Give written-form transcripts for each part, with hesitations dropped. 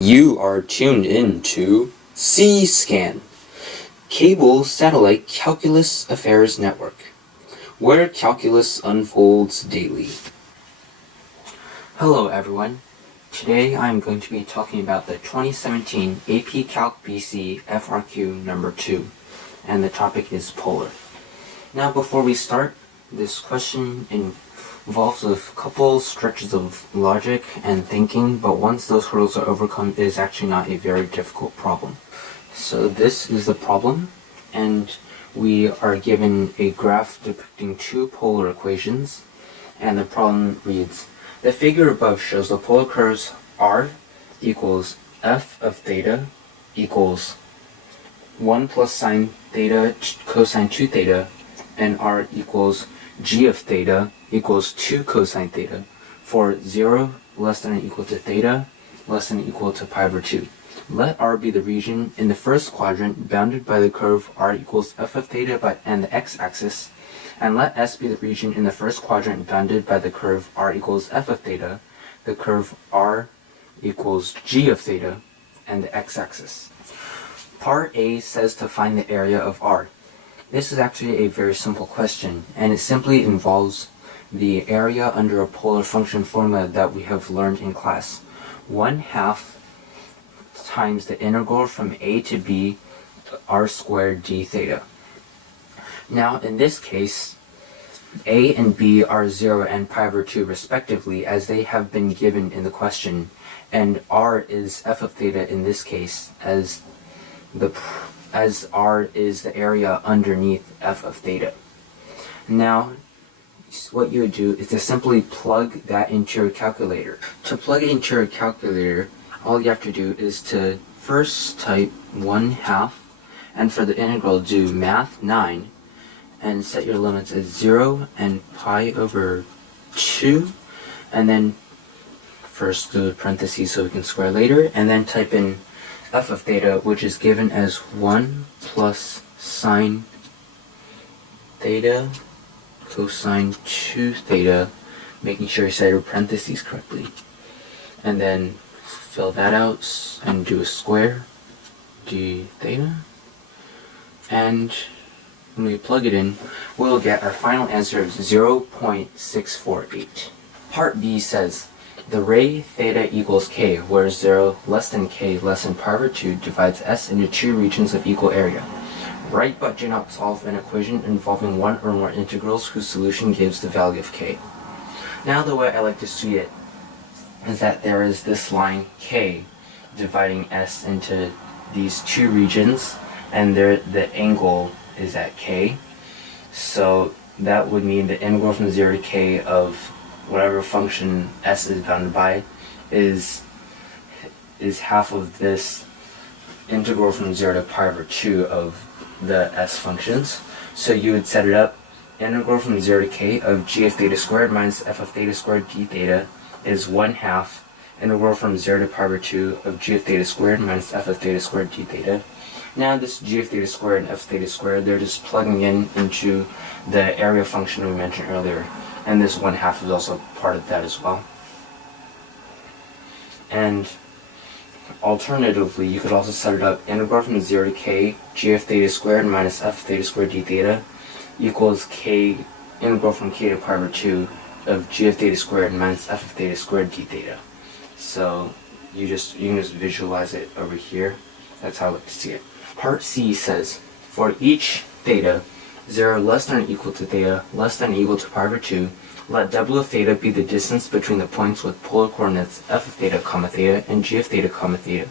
You are tuned in to C-SCAN, Cable Satellite Calculus Affairs Network, where calculus unfolds daily. Hello everyone. Today I'm going to be talking about the 2017 AP Calc BC FRQ number 2, and the topic is polar. Now before we start, this question involves a couple stretches of logic and thinking, but once those hurdles are overcome, it is actually not a very difficult problem. So this is the problem, and we are given a graph depicting two polar equations, and the problem reads, the figure above shows the polar curves r equals f of theta equals 1 plus sine theta cosine 2 theta, and r equals g of theta equals 2 cosine theta for 0 less than or equal to theta less than or equal to pi over 2. Let R be the region in the first quadrant bounded by the curve r equals f of theta and the x-axis, and let S be the region in the first quadrant bounded by the curve r equals f of theta, the curve r equals g of theta, and the x-axis. Part A says to find the area of R. This is actually a very simple question, and it simply involves the area under a polar function formula that we have learned in class. 1/2 times the integral from a to b r squared d theta. Now in this case, a and b are 0 and pi over 2 respectively, as they have been given in the question, and r is f of theta in this case, as r is the area underneath f of theta. Now, what you would do is to simply plug that into your calculator. To plug it into your calculator, all you have to do is to first type 1/2, and for the integral do math 9, and set your limits as 0 and pi over 2, and then first do parentheses so we can square later, and then type in f of theta, which is given as 1 plus sine theta cosine 2 theta, making sure you set your parentheses correctly, and then fill that out and do a square d theta, and when we plug it in, we'll get our final answer of 0.648. Part B says the ray theta equals k, where 0 less than k less than pi over 2 divides S into two regions of equal area. Write but do not solve an equation involving one or more integrals whose solution gives the value of k. Now the way I like to see it is that there is this line k dividing S into these two regions, and the angle is at k. So that would mean the integral from 0 to k of whatever function S is bounded by is half of this integral from 0 to pi over 2 of the S functions. So you would set it up, integral from 0 to k of g of theta squared minus f of theta squared d theta is 1/2 integral from 0 to pi over 2 of g of theta squared minus f of theta squared d theta. Now this g of theta squared and f of theta squared, they're just plugging in into the area function we mentioned earlier, and this 1/2 is also part of that as well. And alternatively, you could also set it up, integral from 0 to k g of theta squared minus f of theta squared d theta equals k integral from k to pi over 2 of g of theta squared minus f of theta squared d theta. So you can just visualize it over here. That's how I like to see it. Part C says, for each theta 0 less than or equal to theta less than or equal to pi over 2, let w of theta be the distance between the points with polar coordinates f of theta comma theta and g of theta comma theta.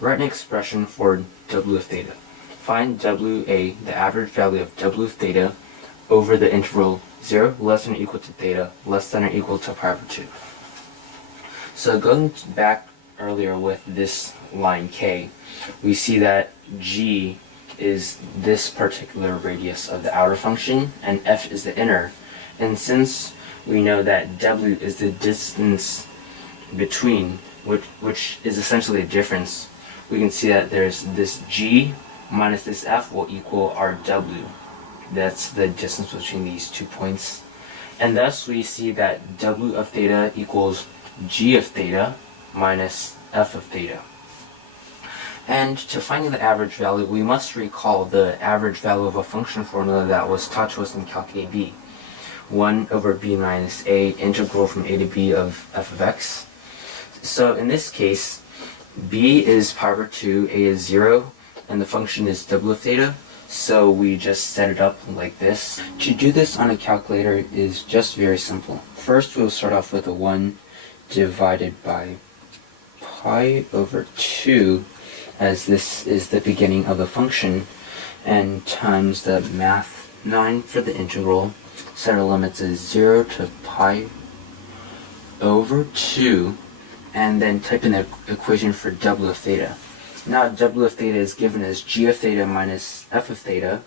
Write an expression for w of theta. Find WA, the average value of w of theta, over the interval 0 less than or equal to theta less than or equal to pi over 2. So going back earlier with this line k, we see that g is this particular radius of the outer function and f is the inner. And since we know that w is the distance between, which is essentially a difference, we can see that there's this g minus this f will equal our w. That's the distance between these 2 points. And thus we see that w of theta equals g of theta minus f of theta. And to finding the average value, we must recall the average value of a function formula that was taught to us in Calc AB. 1 over b minus a, integral from a to b of f of x. So in this case, b is pi over 2, a is 0, and the function is w of theta. So we just set it up like this. To do this on a calculator is just very simple. First we'll start off with a 1 divided by pi over 2, as this is the beginning of the function, and times the math 9 for the integral. Set our limits as 0 to pi over 2, and then type in the equation for w of theta. Now w of theta is given as g of theta minus f of theta,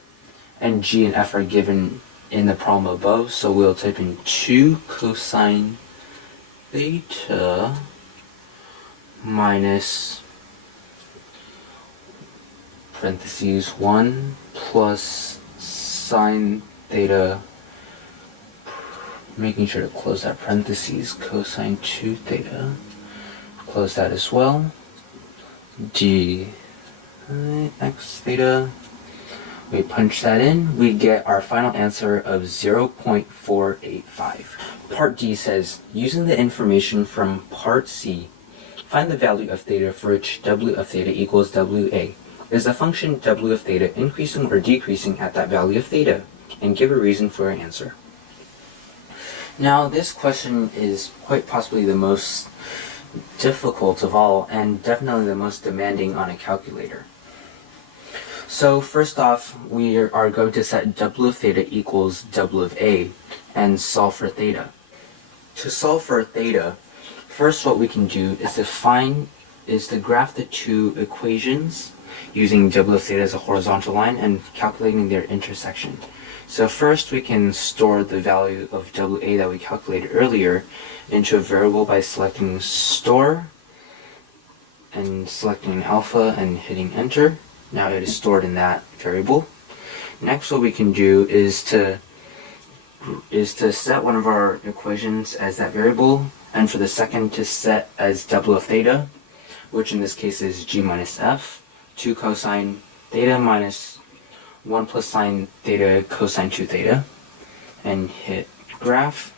and g and f are given in the problem above, so we'll type in 2 cosine theta minus parentheses 1 plus sine theta, making sure to close that parentheses, cosine 2 theta, close that as well, d x theta. We punch that in, we get our final answer of 0.485. Part D says, using the information from Part C, find the value of theta for which w of theta equals WA. Is the function w of theta increasing or decreasing at that value of theta? And give a reason for your answer. Now this question is quite possibly the most difficult of all, and definitely the most demanding on a calculator. So first off, we are going to set w of theta equals w of a and solve for theta. To solve for theta, first what we can do is to graph the two equations using w of theta as a horizontal line and calculating their intersection. So first we can store the value of WA that we calculated earlier into a variable by selecting store and selecting alpha and hitting enter. Now it is stored in that variable. Next what we can do is to set one of our equations as that variable, and for the second to set as w of theta, which in this case is g minus f, 2 cosine theta minus 1 plus sine theta cosine 2 theta, and hit graph.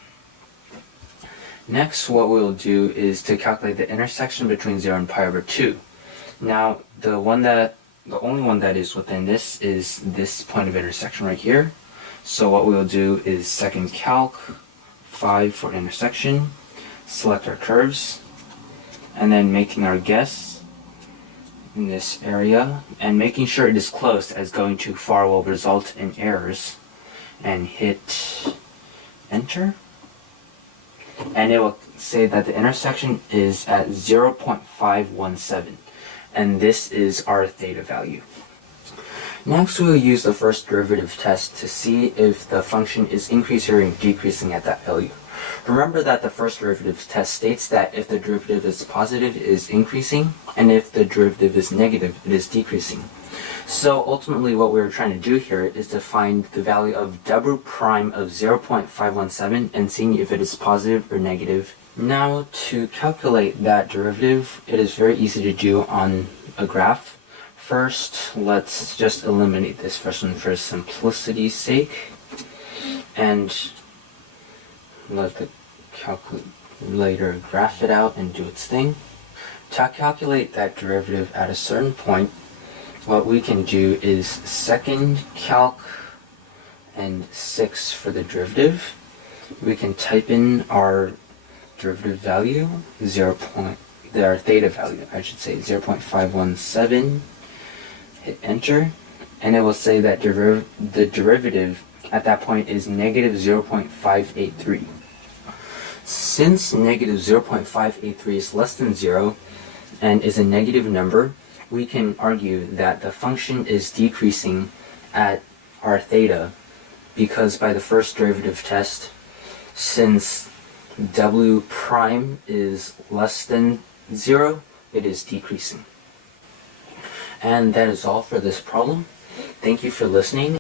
Next what we'll do is to calculate the intersection between 0 and pi over 2. Now the only one that is within this is this point of intersection right here. So what we'll do is second calc 5 for intersection, select our curves, and then making our guess in this area, and making sure it is close, as going too far will result in errors, and hit enter. And it will say that the intersection is at 0.517, and this is our theta value. Next we will use the first derivative test to see if the function is increasing or decreasing at that value. Remember that the first derivative test states that if the derivative is positive, it is increasing, and if the derivative is negative, it is decreasing. So ultimately what we're trying to do here is to find the value of w prime of 0.517 and seeing if it is positive or negative. Now to calculate that derivative, it is very easy to do on a graph. First, let's just eliminate this first one for simplicity's sake, and let the calculator graph it out and do its thing. To calculate that derivative at a certain point, what we can do is second calc and 6 for the derivative. We can type in our derivative value, our theta value, I should say, 0.517, hit enter, and it will say that the derivative at that point is negative 0.583. Since negative 0.583 is less than 0 and is a negative number, we can argue that the function is decreasing at our theta, because by the first derivative test, since w prime is less than 0, it is decreasing. And that is all for this problem. Thank you for listening.